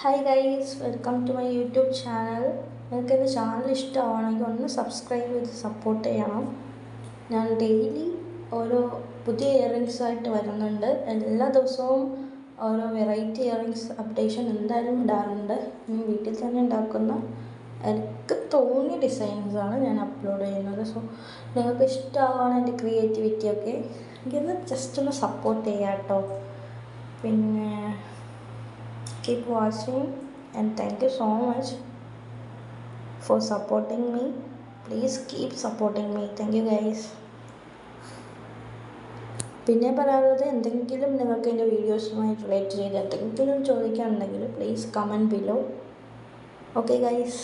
Hi guys, welcome to my YouTube channel. നിങ്ങൾക്ക് എൻ്റെ channel ഇഷ്ടമാണെങ്കിൽ ഒന്ന് സബ്സ്ക്രൈബ് ചെയ്ത് സപ്പോർട്ട് ചെയ്യണം. ഞാൻ ഡെയിലി ഓരോ പുതിയ ഇയറിങ്സ് ആയിട്ട് വരുന്നുണ്ട്. എല്ലാ ദിവസവും ഓരോ വെറൈറ്റി ഇയറിങ്സ് അപ്ഡേഷൻ എന്തായാലും ഇടാറുണ്ട്. ഞാൻ വീട്ടിൽ തന്നെ ഉണ്ടാക്കുന്ന എനിക്ക് തോന്നിയ ഡിസൈൻസാണ് ഞാൻ അപ്ലോഡ് ചെയ്യുന്നത്. സോ നിങ്ങൾക്ക് ഇഷ്ടമാവാണ് എൻ്റെ ക്രിയേറ്റിവിറ്റിയൊക്കെ എനിക്കൊന്ന് ജസ്റ്റ് ഒന്ന് സപ്പോർട്ട് ചെയ്യാം കേട്ടോ. പിന്നെ keep watching and thank you so much for supporting me. Please keep supporting me. Thank you guys. പിന്നെ പറയാനുള്ളത്, എന്തെങ്കിലും നിങ്ങൾക്ക് എൻ്റെ വീഡിയോസുമായി റിലേറ്റ് ചെയ്ത് എന്തെങ്കിലും ചോദിക്കാനുണ്ടെങ്കിൽ please comment below. Okay guys.